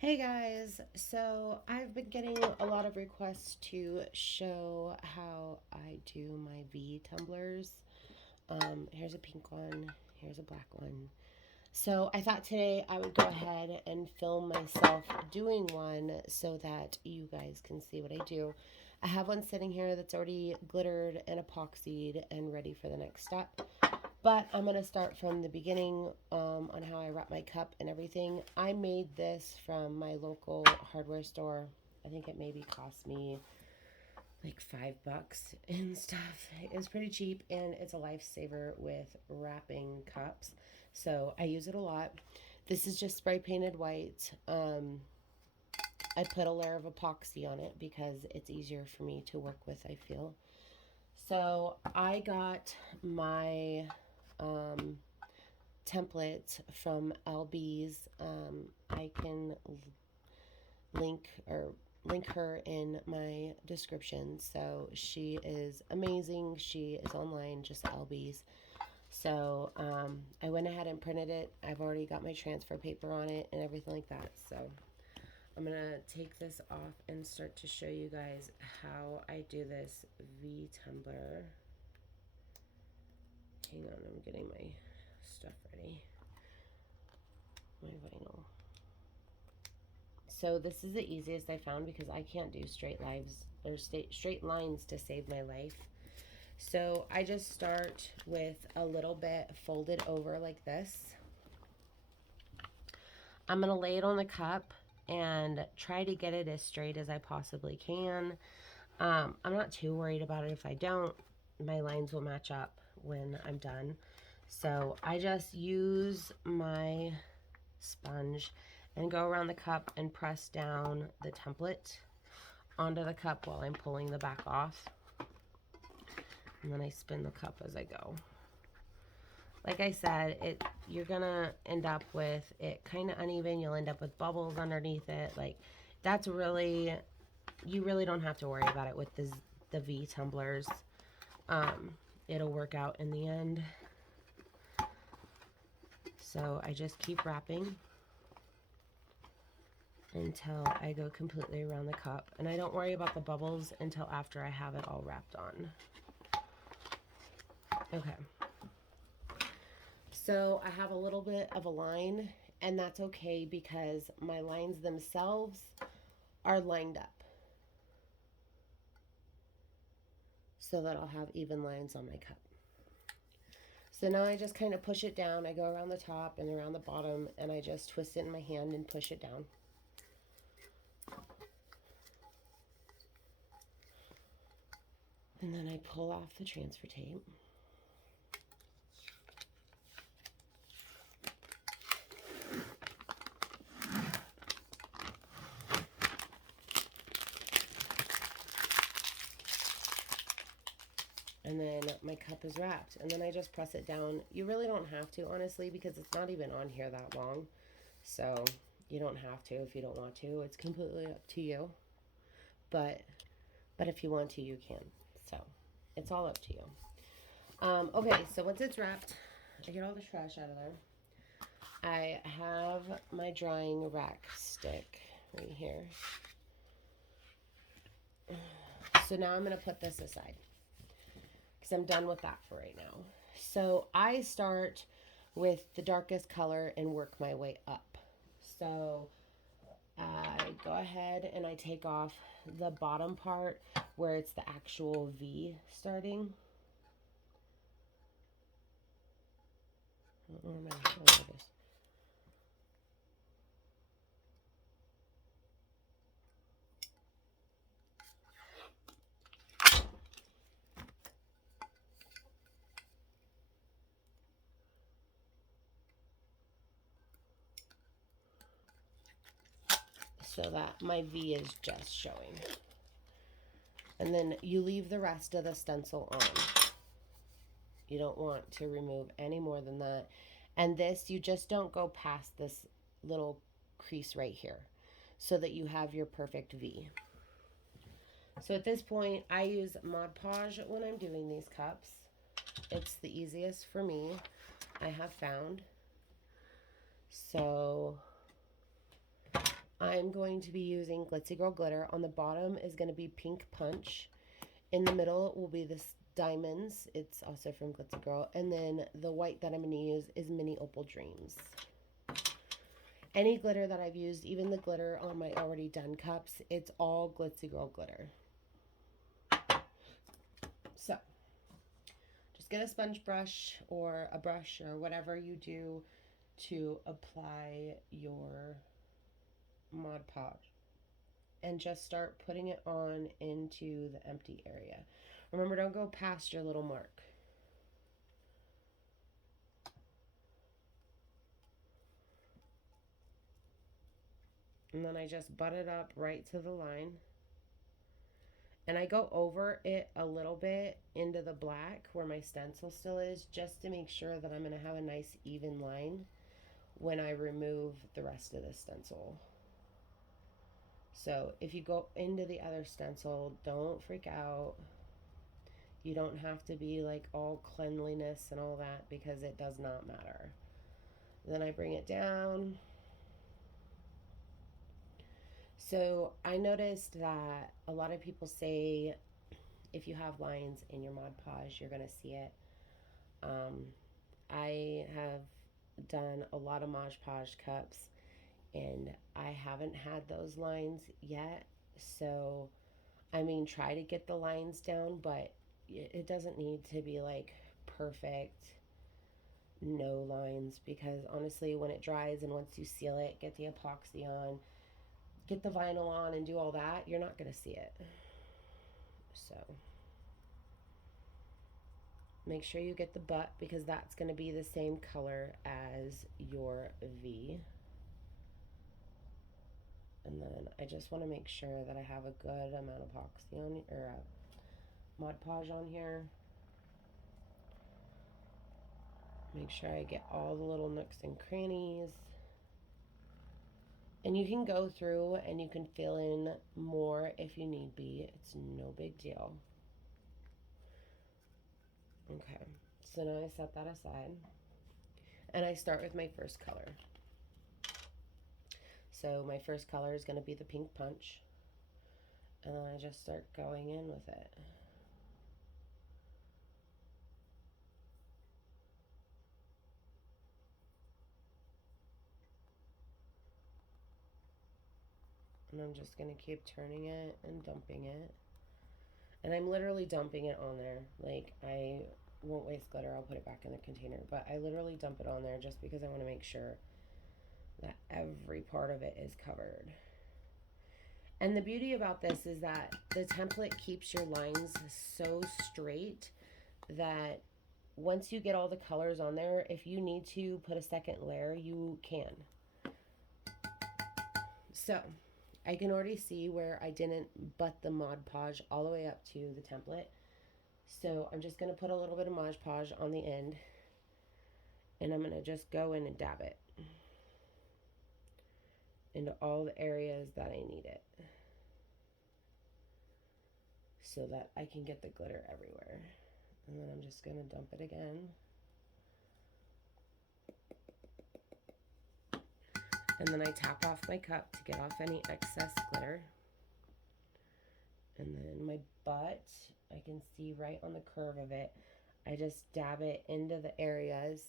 Hey guys, so I've been getting a lot of requests to show how I do my V tumblers. Here's a pink one, here's a black one. So I thought today I would go ahead and film myself doing one so that you guys can see what I do. I have one sitting here that's already glittered and epoxied and ready for the next step. But I'm going to start from the beginning on how I wrap my cup and everything. I made this from my local hardware store. I think it maybe cost me like $5 and stuff. It was pretty cheap and it's a lifesaver with wrapping cups. So I use it a lot. This is just spray painted white. I put a layer of epoxy on it because it's easier for me to work with, I feel. So I got my um, template from LB's. I can link her in my description. So she is amazing. She is online, just LB's. So I went ahead and printed it. I've already got my transfer paper on it and everything like that. So I'm going to take this off and start to show you guys how I do this V tumbler. Hang on, I'm getting my stuff ready. My vinyl. So this is the easiest I found because I can't do straight lines or straight lines to save my life. So I just start with a little bit folded over like this. I'm going to lay it on the cup and try to get it as straight as I possibly can. I'm not too worried about it if I don't. My lines will match up when I'm done. So I just use my sponge and go around the cup and press down the template onto the cup while I'm pulling the back off. And then I spin the cup as I go. Like I said, you're gonna end up with it kind of uneven. You'll end up with bubbles underneath it. Like that's really, you really don't have to worry about it with the V tumblers. It'll work out in the end. So I just keep wrapping until I go completely around the cup. And I don't worry about the bubbles until after I have it all wrapped on. Okay. So I have a little bit of a line, and that's okay because my lines themselves are lined up. So that I'll have even lines on my cup. So now I just kind of push it down. I go around the top and around the bottom, and I just twist it in my hand and push it down. And then I pull off the transfer tape. And then my cup is wrapped. And then I just press it down. You really don't have to, honestly, because it's not even on here that long. So you don't have to if you don't want to. It's completely up to you. But if you want to, you can. So it's all up to you. Okay, so once it's wrapped, I get all the trash out of there. I have my drying rack stick right here. So now I'm going to put this aside because I'm done with that for right now. So I start with the darkest color and work my way up. So I go ahead and I take off the bottom part where it's the actual V starting. Where am I? Oh, there it is. So that my V is just showing. And then you leave the rest of the stencil on. You don't want to remove any more than that. And this, you just don't go past this little crease right here so that you have your perfect V. So at this point, I use Mod Podge when I'm doing these cups. It's the easiest for me, I have found. So I'm going to be using Glitzy Girl Glitter. On the bottom is going to be Pink Punch. In the middle will be this Diamonds. It's also from Glitzy Girl. And then the white that I'm going to use is Mini Opal Dreams. Any glitter that I've used, even the glitter on my already done cups, it's all Glitzy Girl glitter. So, just get a sponge brush or a brush or whatever you do to apply your Mod Podge. And just start putting it on into the empty area. Remember, don't go past your little mark. And then I just butt it up right to the line. And I go over it a little bit into the black where my stencil still is, just to make sure that I'm going to have a nice even line when I remove the rest of the stencil. So if you go into the other stencil, don't freak out. You don't have to be like all cleanliness and all that, because it does not matter. Then I bring it down. So I noticed that a lot of people say if you have lines in your Mod Podge, you're going to see it. I have done a lot of Mod Podge cups, and I haven't had those lines yet. So, I mean, try to get the lines down, but it doesn't need to be like perfect, no lines, because honestly, when it dries and once you seal it, get the epoxy on, get the vinyl on, and do all that, you're not going to see it. So make sure you get the butt, because that's going to be the same color as your V. And then I just want to make sure that I have a good amount of epoxy on, or Mod Podge on here. Make sure I get all the little nooks and crannies. And you can go through and you can fill in more if you need be. It's no big deal. Okay, so now I set that aside. And I start with my first color. So my first color is going to be the Pink Punch. And then I just start going in with it. And I'm just going to keep turning it and dumping it. And I'm literally dumping it on there. Like, I won't waste glitter. I'll put it back in the container. But I literally dump it on there just because I want to make sure that every part of it is covered. And the beauty about this is that the template keeps your lines so straight that once you get all the colors on there, if you need to put a second layer, you can. So I can already see where I didn't butt the Mod Podge all the way up to the template. So I'm just going to put a little bit of Mod Podge on the end, and I'm going to just go in and dab it into all the areas that I need it, so that I can get the glitter everywhere. And then I'm just going to dump it again. And then I tap off my cup to get off any excess glitter. And then my butt, I can see right on the curve of it. I just dab it into the areas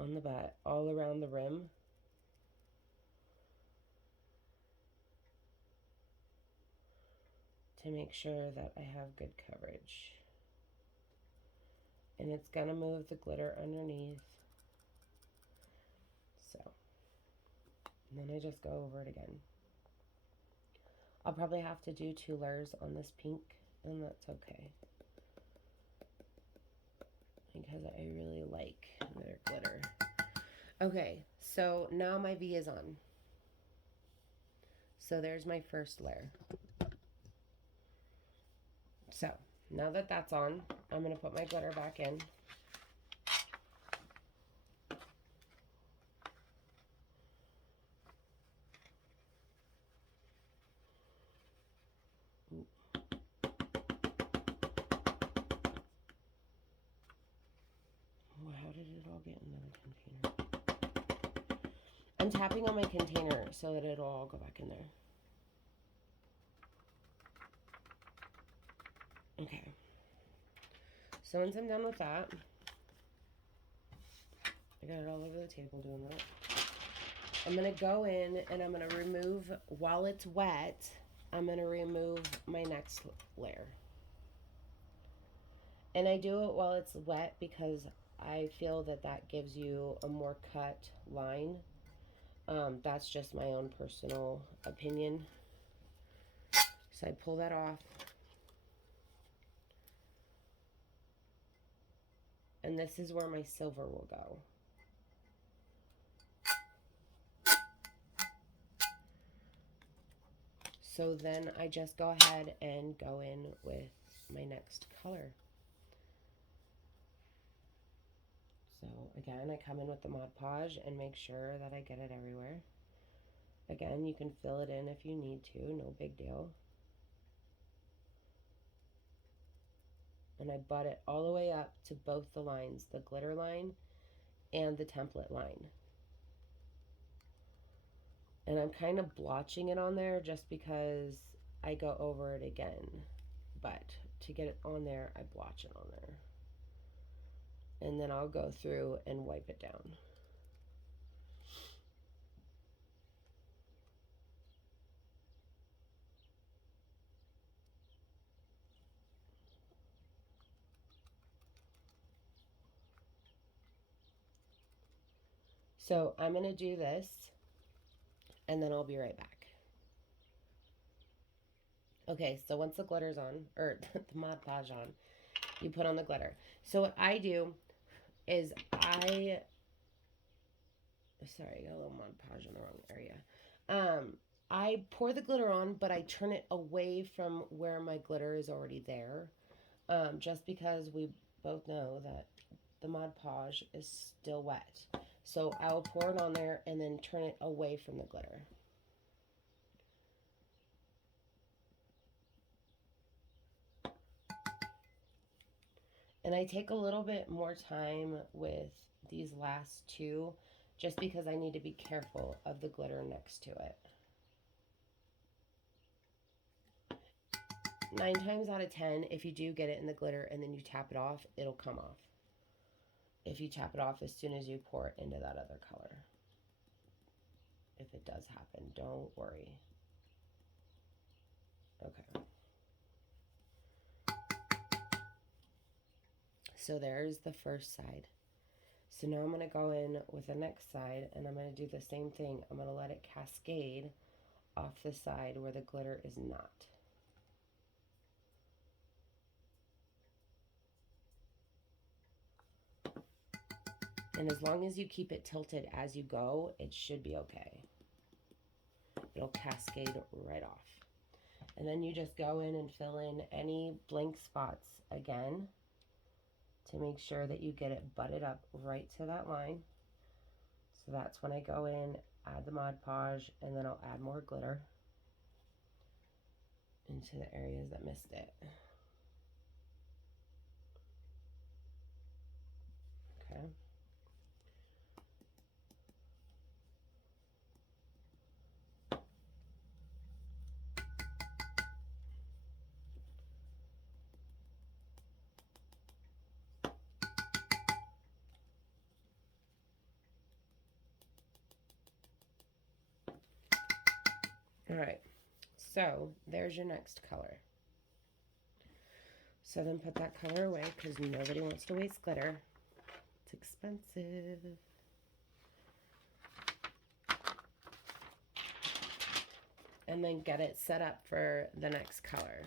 on the butt, all around the rim. To make sure that I have good coverage. And it's gonna move the glitter underneath. So, and then I just go over it again. I'll probably have to do 2 layers on this pink, and that's okay, because I really like their glitter. Okay, so now my V is on. So there's my first layer. So now that that's on, I'm going to put my glitter back in. How did it all get into the container? I'm tapping on my container so that it'll all go back in there. Okay. So once I'm done with that, I got it all over the table doing that. I'm going to go in and I'm going to remove, while it's wet, I'm going to remove my next layer. And I do it while it's wet because I feel that that gives you a more cut line. That's just my own personal opinion. So I pull that off. And this is where my silver will go. So then I just go ahead and go in with my next color. So again, I come in with the Mod Podge and make sure that I get it everywhere. Again, you can fill it in if you need to, no big deal. And I butt it all the way up to both the lines, the glitter line and the template line. And I'm kind of blotching it on there just because I go over it again. But to get it on there, I blotch it on there. And then I'll go through and wipe it down. So I'm going to do this and then I'll be right back. Okay, so once the glitter's on, or the Mod Podge on, you put on the glitter. So what I do is sorry, I got a little Mod Podge in the wrong area. I pour the glitter on, but I turn it away from where my glitter is already there. Just because we both know that the Mod Podge is still wet. So I'll pour it on there and then turn it away from the glitter. And I take a little bit more time with these last two just because I need to be careful of the glitter next to it. 9 times out of 10, if you do get it in the glitter and then you tap it off, it'll come off. If you tap it off as soon as you pour it into that other color. If it does happen, don't worry. Okay. So there's the first side. So now I'm going to go in with the next side and I'm going to do the same thing. I'm going to let it cascade off the side where the glitter is not. And as long as you keep it tilted as you go, it should be okay. It'll cascade right off. And then you just go in and fill in any blank spots again to make sure that you get it butted up right to that line. So that's when I go in, add the Mod Podge, and then I'll add more glitter into the areas that missed it. Okay. All right, so there's your next color. So then put that color away because nobody wants to waste glitter. It's expensive. And then get it set up for the next color.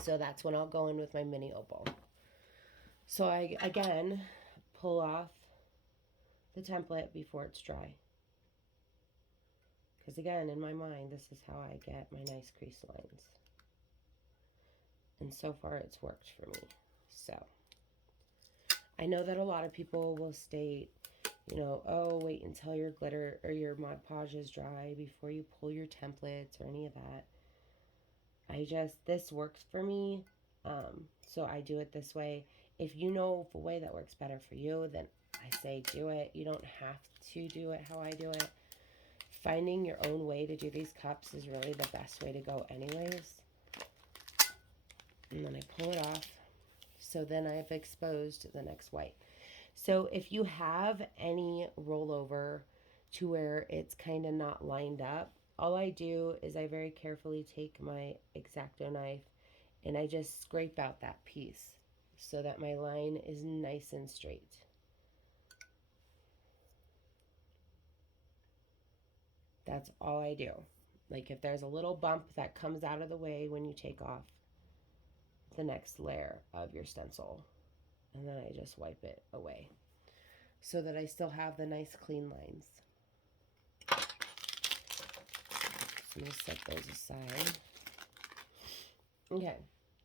So that's when I'll go in with my mini opal. So I, again, pull off the template before it's dry. Because again, in my mind, this is how I get my nice crease lines. And so far, it's worked for me. So, I know that a lot of people will state, you know, oh, wait until your glitter or your Mod Podge is dry before you pull your templates or any of that. This works for me. So I do it this way. If you know of a way that works better for you, then I say do it. You don't have to do it how I do it. Finding your own way to do these cups is really the best way to go anyways. And then I pull it off. So then I've exposed the next white. So if you have any rollover to where it's kind of not lined up, all I do is I very carefully take my X-Acto knife and I just scrape out that piece so that my line is nice and straight. That's all I do. Like if there's a little bump that comes out of the way when you take off the next layer of your stencil, and then I just wipe it away so that I still have the nice clean lines. So I'm going to set those aside. Okay,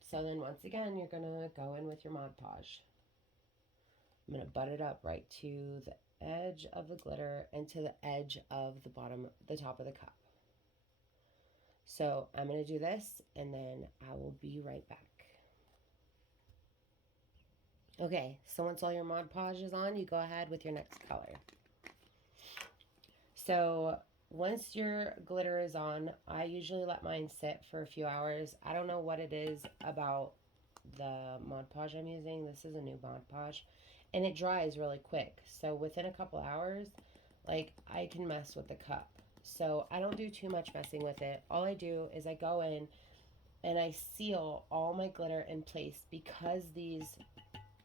so then once again, you're going to go in with your Mod Podge. I'm going to butt it up right to the edge of the glitter and to the edge of the bottom, the top of the cup. So I'm going to do this and then I will be right back. Okay, so once all your Mod Podge is on, you go ahead with your next color. So once your glitter is on, I usually let mine sit for a few hours. I don't know what it is about the Mod Podge I'm using. This is a new Mod Podge. And it dries really quick. So within a couple hours, like, I can mess with the cup. So I don't do too much messing with it. All I do is I go in and I seal all my glitter in place because these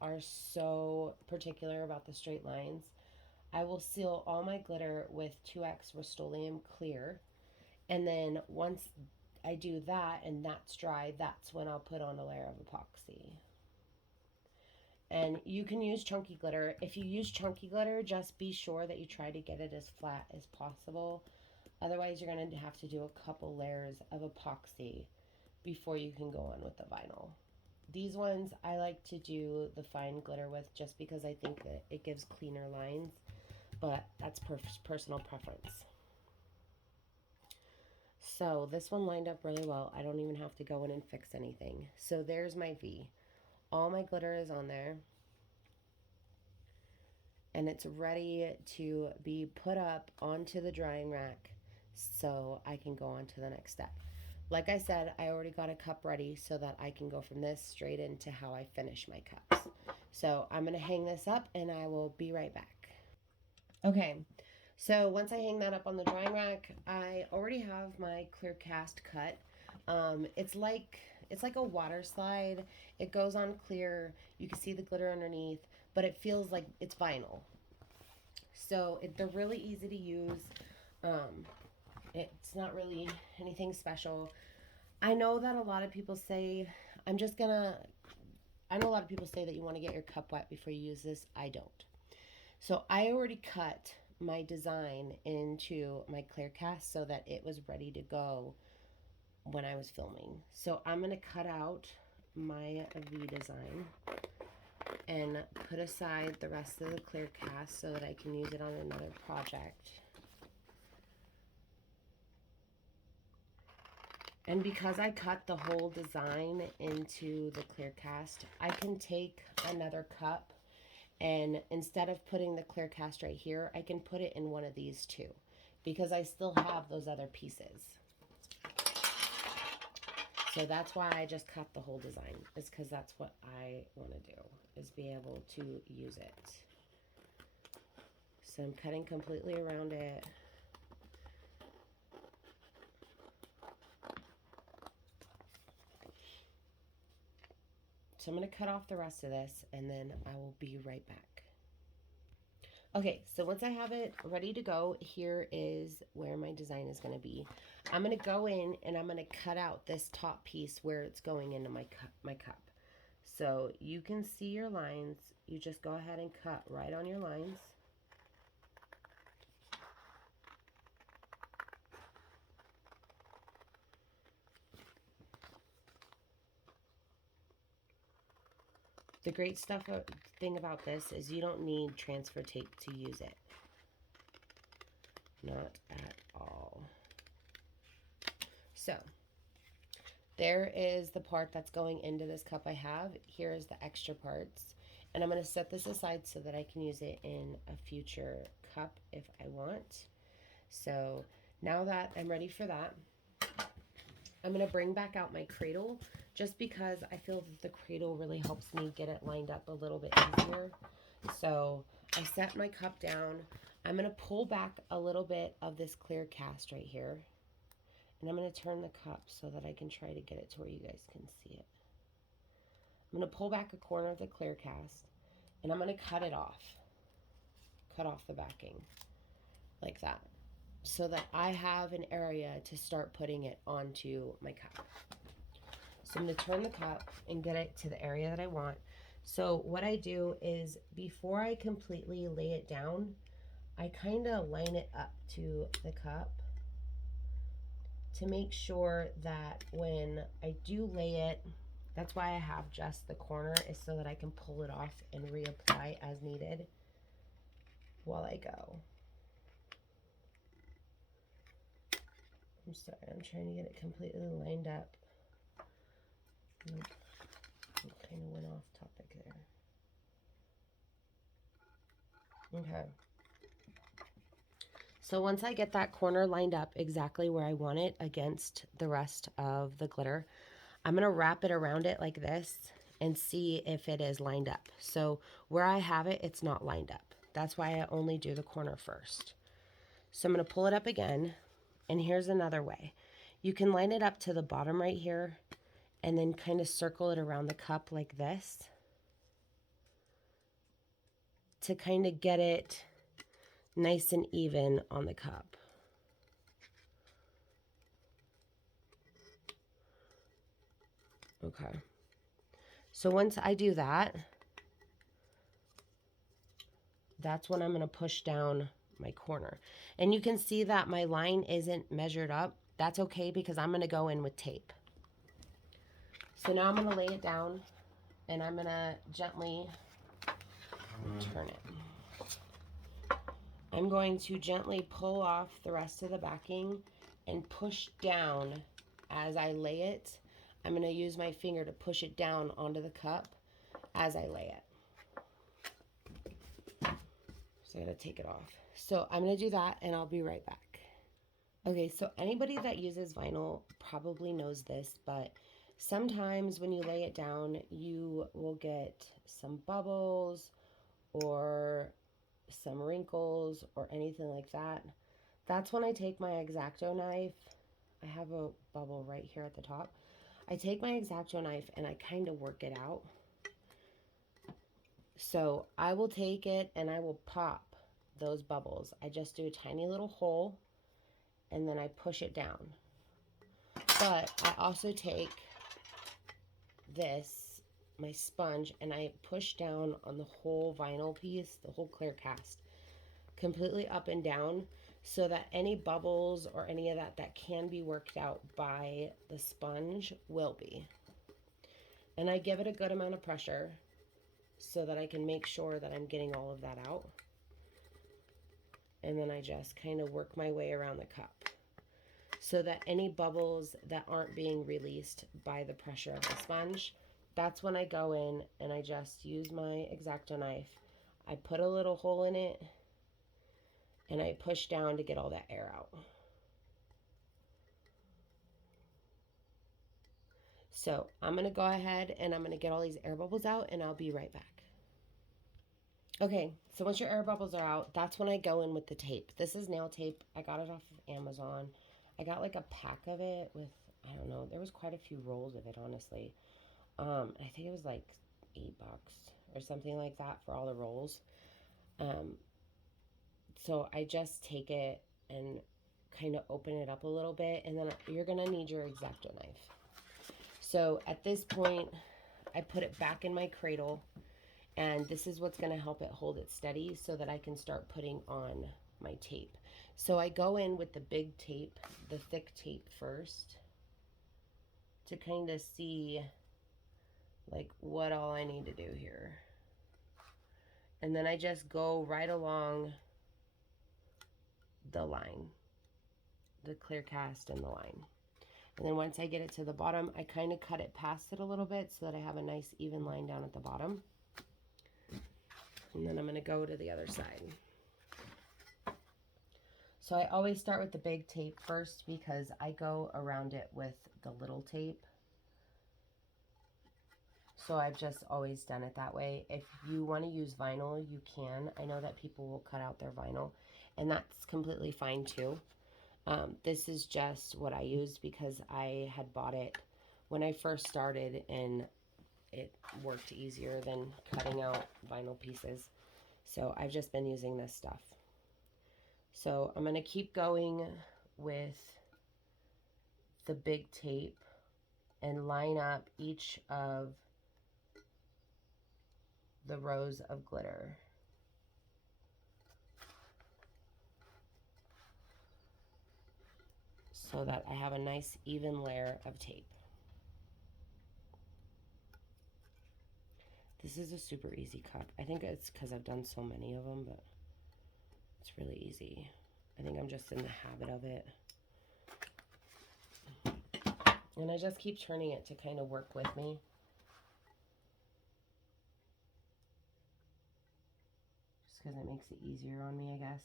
are so particular about the straight lines. I will seal all my glitter with 2X Rust-Oleum Clear. And then once I do that and that's dry, that's when I'll put on a layer of epoxy. And you can use chunky glitter. If you use chunky glitter, just be sure that you try to get it as flat as possible. Otherwise, you're going to have to do a couple layers of epoxy before you can go on with the vinyl. These ones I like to do the fine glitter with just because I think that it gives cleaner lines, but that's personal preference. So this one lined up really well. I don't even have to go in and fix anything. So there's my V. All my glitter is on there. And it's ready to be put up onto the drying rack so I can go on to the next step. Like I said, I already got a cup ready so that I can go from this straight into how I finish my cups. So I'm going to hang this up and I will be right back. Okay, so once I hang that up on the drying rack, I already have my clear cast cut. It's like a water slide. It goes on clear. You can see the glitter underneath, but it feels like it's vinyl. So they're really easy to use. It's not really anything special. I know that a lot of people say, I know a lot of people say that you want to get your cup wet before you use this. I don't. So I already cut my design into my clear cast so that it was ready to go when I was filming. So I'm going to cut out my V design and put aside the rest of the clear cast so that I can use it on another project. And because I cut the whole design into the clear cast, I can take another cup and instead of putting the clear cast right here, I can put it in one of these two because I still have those other pieces. So that's why I just cut the whole design, is because that's what I want to do, is be able to use it. So I'm cutting completely around it. So I'm going to cut off the rest of this and then I will be right back. Okay, so once I have it ready to go, here is where my design is going to be. I'm going to go in and I'm going to cut out this top piece where it's going into my cup. So you can see your lines. You just go ahead and cut right on your lines. The great thing about this is you don't need transfer tape to use it. Not at all. So there is the part that's going into this cup I have. Here is the extra parts. And I'm going to set this aside so that I can use it in a future cup if I want. So now that I'm ready for that, I'm going to bring back out my cradle just because I feel that the cradle really helps me get it lined up a little bit easier. So I set my cup down. I'm going to pull back a little bit of this clear cast right here. And I'm going to turn the cup so that I can try to get it to where you guys can see it. I'm going to pull back a corner of the clear cast and I'm going to cut it off. Cut off the backing like that so that I have an area to start putting it onto my cup. So I'm going to turn the cup and get it to the area that I want. So what I do is before I completely lay it down, I kind of line it up to the cup to make sure that when I do lay it, that's why I have just the corner, is so that I can pull it off and reapply as needed while I go. I'm sorry, I'm trying to get it completely lined up. Nope. It kind of went off topic there. Okay. So once I get that corner lined up exactly where I want it against the rest of the glitter, I'm going to wrap it around it like this and see if it is lined up. So where I have it, it's not lined up. That's why I only do the corner first. So I'm going to pull it up again, and here's another way. You can line it up to the bottom right here and then kind of circle it around the cup like this to kind of get it nice and even on the cup. Okay. So once I do that, that's when I'm going to push down my corner. And you can see that my line isn't measured up. That's okay because I'm going to go in with tape. So now I'm going to lay it down and I'm going to gently turn it. I'm going to gently pull off the rest of the backing and push down as I lay it. I'm going to use my finger to push it down onto the cup as I lay it. So I gotta take it off. So I'm gonna do that and I'll be right back. Okay, so anybody that uses vinyl probably knows this, but sometimes when you lay it down, you will get some bubbles or some wrinkles or anything like that. That's when I take my X-Acto knife. I have a bubble right here at the top. I take my X-Acto knife and I kind of work it out. So I will take it and I will pop those bubbles. I just do a tiny little hole and then I push it down. But I also take this, my sponge, and I push down on the whole vinyl piece, the whole clear cast, completely up and down so that any bubbles or any of that that can be worked out by the sponge will be. And I give it a good amount of pressure so that I can make sure that I'm getting all of that out. And then I just kind of work my way around the cup so that any bubbles that aren't being released by the pressure of the sponge, that's when I go in and I just use my X-Acto knife. I put a little hole in it and I push down to get all that air out. So I'm going to go ahead and I'm going to get all these air bubbles out and I'll be right back. Okay, so once your air bubbles are out, that's when I go in with the tape. This is nail tape. I got it off of Amazon. I got like a pack of it with, I don't know, there was quite a few rolls of it, honestly. I think it was like $8 or something like that for all the rolls. So I just take it and kind of open it up a little bit, and then you're going to need your X-Acto knife. So at this point, I put it back in my cradle, and this is what's going to help it hold it steady so that I can start putting on my tape. So I go in with the big tape, the thick tape first, to kind of see like what all I need to do here. And then I just go right along the line, the clear cast and the line. And then once I get it to the bottom, I kind of cut it past it a little bit so that I have a nice even line down at the bottom. And then I'm going to go to the other side. So I always start with the big tape first because I go around it with the little tape. So I've just always done it that way. If you want to use vinyl, you can. I know that people will cut out their vinyl, and that's completely fine too. This is just what I used because I had bought it when I first started, and it worked easier than cutting out vinyl pieces. So I've just been using this stuff. So I'm going to keep going with the big tape and line up each of the rows of glitter. So that I have a nice even layer of tape. This is a super easy cut. I think it's because I've done so many of them, but it's really easy. I think I'm just in the habit of it. And I just keep turning it to kind of work with me. Just because it makes it easier on me, I guess.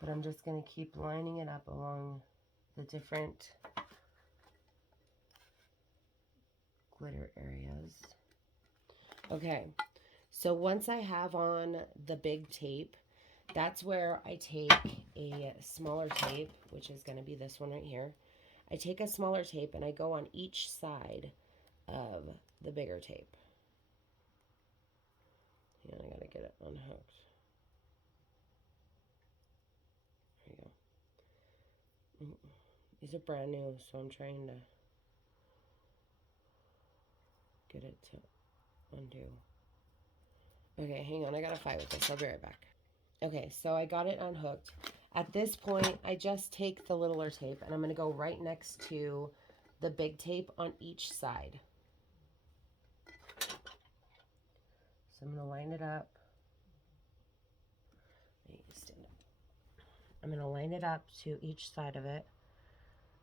But I'm just going to keep lining it up along the different glitter areas. Okay, so once I have on the big tape, that's where I take a smaller tape, which is going to be this one right here. I take a smaller tape and I go on each side of the bigger tape. And I got to get it unhooked. There you go. These are brand new, so I'm trying to get it to undo. Okay, hang on. I gotta fight with this. I'll be right back. Okay, so I got it unhooked. At this point, I just take the littler tape and I'm going to go right next to the big tape on each side. So I'm going to line it up. I'm going to line it up to each side of it.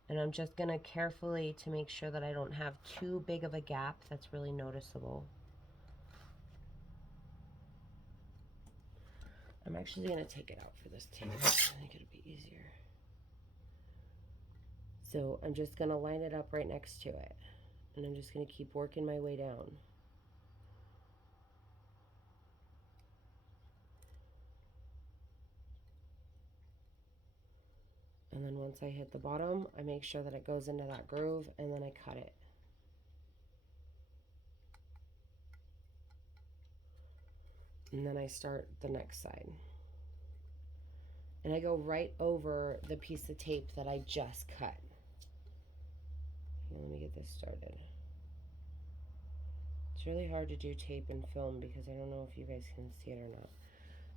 And I'm just going to carefully, to make sure that I don't have too big of a gap that's really noticeable. I'm actually going to take it out for this tape. I think it'll be easier. So I'm just going to line it up right next to it. And I'm just going to keep working my way down. And then once I hit the bottom, I make sure that it goes into that groove, and then I cut it. And then I start the next side. And I go right over the piece of tape that I just cut. Let me get this started. It's really hard to do tape and film because I don't know if you guys can see it or not.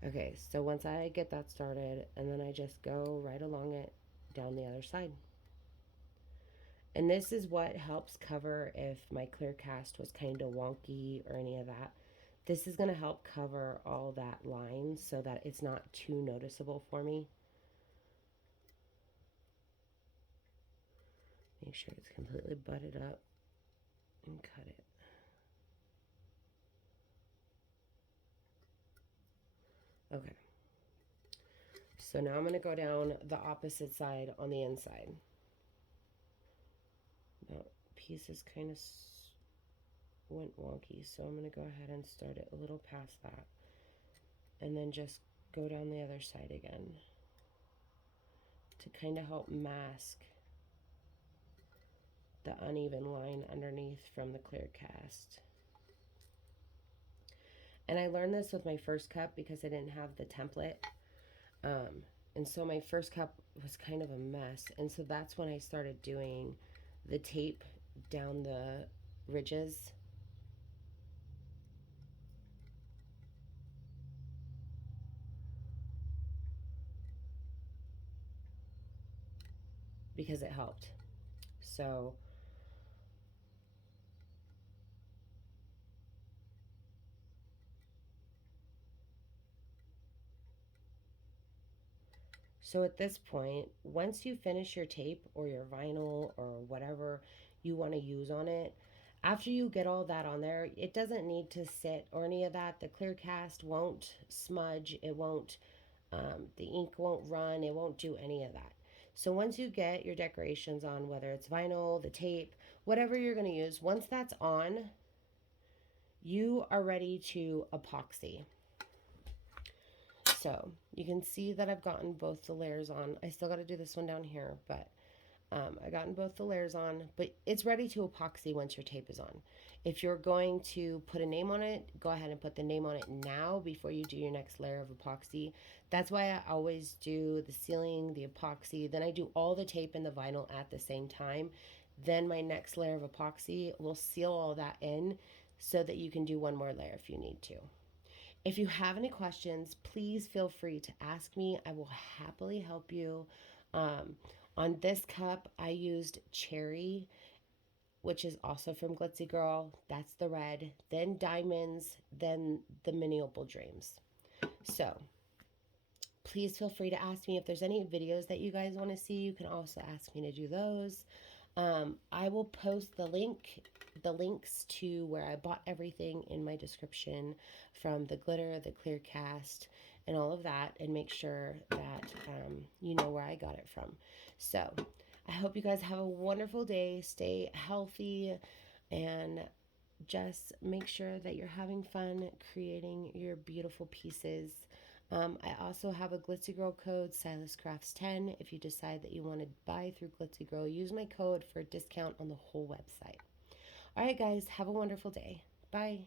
Okay, so once I get that started, and then I just go right along it down the other side. And this is what helps cover if my clear cast was kind of wonky or any of that. This is going to help cover all that line so that it's not too noticeable for me. Make sure it's completely butted up and cut it. Okay. So now I'm going to go down the opposite side on the inside. That piece is kind of went wonky, so I'm going to go ahead and start it a little past that. And then just go down the other side again to kind of help mask the uneven line underneath from the clear cast. And I learned this with my first cup because I didn't have the template. And so my first cup was kind of a mess. And so that's when I started doing the tape down the ridges. Because it helped. So So at this point, once you finish your tape or your vinyl or whatever you want to use on it, after you get all that on there, it doesn't need to sit or any of that. The clear cast won't smudge, it won't, the ink won't run, it won't do any of that. So once you get your decorations on, whether it's vinyl, the tape, whatever you're going to use, once that's on, you are ready to epoxy. So you can see that I've gotten both the layers on. I still got to do this one down here, but I gotten both the layers on, but it's ready to epoxy once your tape is on. If you're going to put a name on it, go ahead and put the name on it now before you do your next layer of epoxy. That's why I always do the sealing, the epoxy, then I do all the tape and the vinyl at the same time. Then my next layer of epoxy will seal all that in so that you can do one more layer if you need to. If you have any questions, please feel free to ask me. I will happily help you. Um, on this cup, I used cherry, which is also from Glitzy Girl. That's the red. Then diamonds. Then the mini opal dreams. So please feel free to ask me if there's any videos that you guys want to see. You can also ask me to do those. I will post the links to where I bought everything in my description, from the glitter, the clear cast, and all of that, and make sure that you know where I got it from. So I hope you guys have a wonderful day. Stay healthy and just make sure that you're having fun creating your beautiful pieces. I also have a Glitzy Girl code, Silas Crafts 10. If you decide that you want to buy through Glitzy Girl, use my code for a discount on the whole website. All right, guys, have a wonderful day. Bye.